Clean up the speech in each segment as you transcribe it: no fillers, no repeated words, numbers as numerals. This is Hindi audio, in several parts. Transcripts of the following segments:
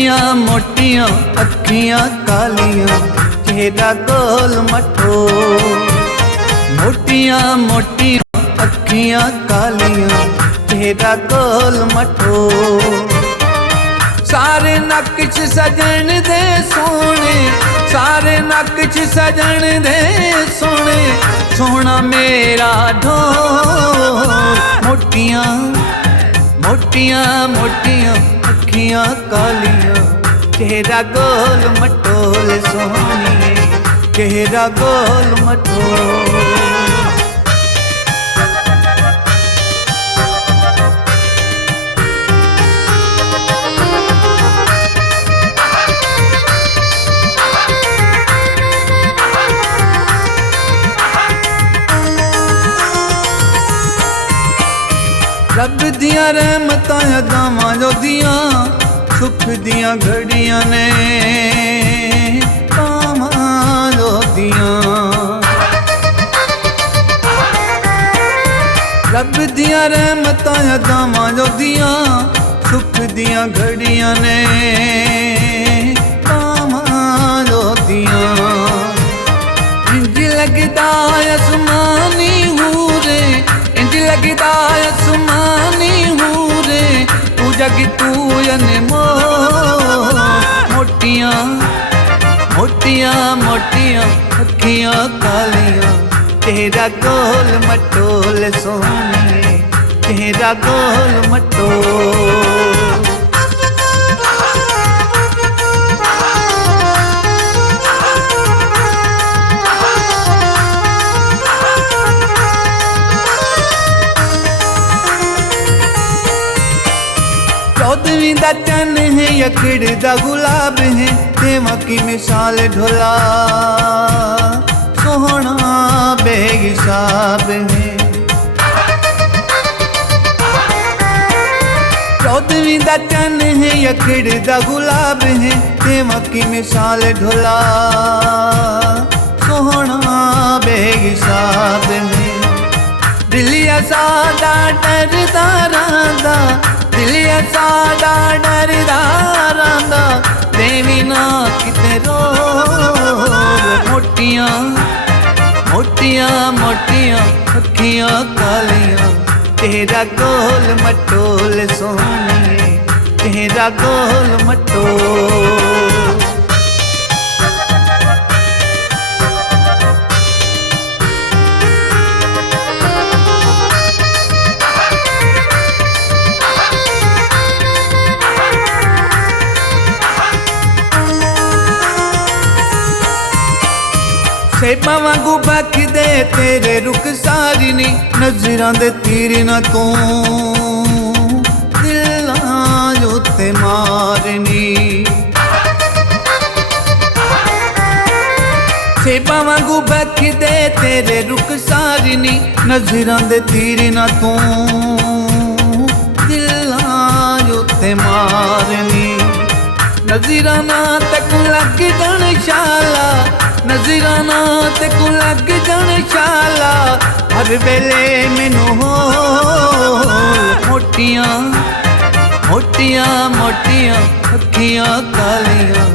मोटियां मोटियां अखियां कालियां चेहरा गोल मटो। मोटियां मोटियां अखियां कालियां चेहरा गोल मटो। सारे नक च सजन दे सोने, सारे नक च सजन दे सोने, सोना मेरा ढोल। मोटियां मोटियां मोटियां अखियां कालियां चेहरा गोल मटोल सोनिए चेहरा गोल मटोल। रब दियां रहमतां अदावां जो दियां सुख दियां घड़ियां ने कामां जो दियां। रब दियां रहमतां अदावां जो दियां सुख दियां घड़ियां ने कामां जो दियां। इंज लगदा आसमानी हूरे, इंज लगदा आसमानी हूरे, तू जग तू अनमोल। मोटियां मोटियां मोटियां अखियां कालियां तेरा गोल मटोल सोनिए तेरा गोल मटोल। चौदहवीं दा चन है यकड़ दा गुलाब है, देवा की मिसाल ढोला सोहना बेहिसाब है। चौदहवीं दा चन है यकड़ दा गुलाब है, देवा की मिसाल ढोला सोहना बेहिसाब है। दिलिया सादा डरदा रंदा, दिलिया सादा डरदा रंदा, देवी ना किते रोल। मोटियां मोटियां मोटियां अखियां कालियां तेरा गोल मटोल सोनिए तेरा गोल मटोल। सेबा वांगू बखदे तेरे रुख सारी नी, नजरां दे तीर ना तू दिलां जो ते मारनी। सेबा वांगू बखदे तेरे रुख सारी नी, नजरां दे तीर ना तू दिलां जो ते मारनी। नजराना तक लग जान शाला, नजराना तक लग जान शाला, हर वेले मैनू होल। मोटियां मोटियां मोटियां अखियां कालियां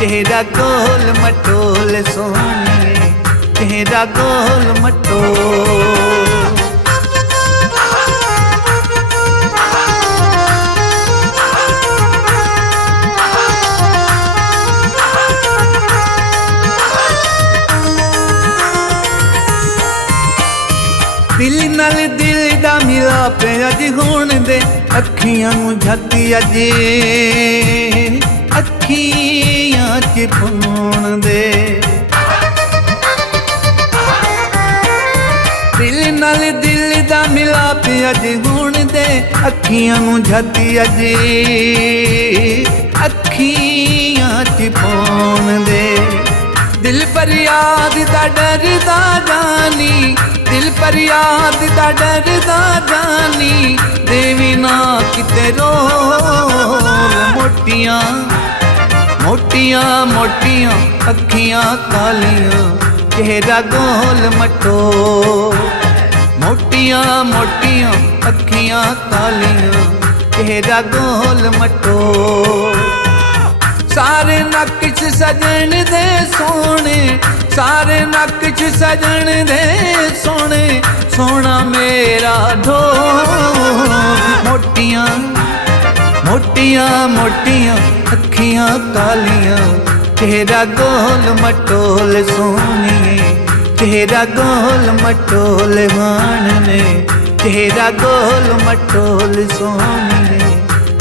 तेरा गोल मटोल सोनिए तेरा गोल मटोल। दिल नाल दिल दा मिलाप अज होण दे, अखियां नूं झाती अज अखियां च पाउण दे। दिल नाल दिल दा मिलाप अज होण दे, अखियां नूं झाती अज अखियां च पाउण दे। दिल फरियाद दा डरदा जानी, दिल फरियाद दा डरदा जानी, देवी ना किते रोल। मोटियां मोटियां मोटियां अखियां कालियां चेहरा गोल मटोल। मोटियां मोटियां अखियां कालियां चेहरा गोल मटोल। सारे नक्श सजन दे सोने, सारे नक्श सजन दे सोने, सोना मेरा ढोल। मोटियां मोटियां मोटियां अखियां कालियां, चेहरा गोल मटोल सोनिए, चेहरा गोल मटोल मानने, चेहरा गोल मटोल सोनिए,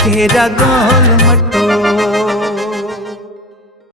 चेहरा गोल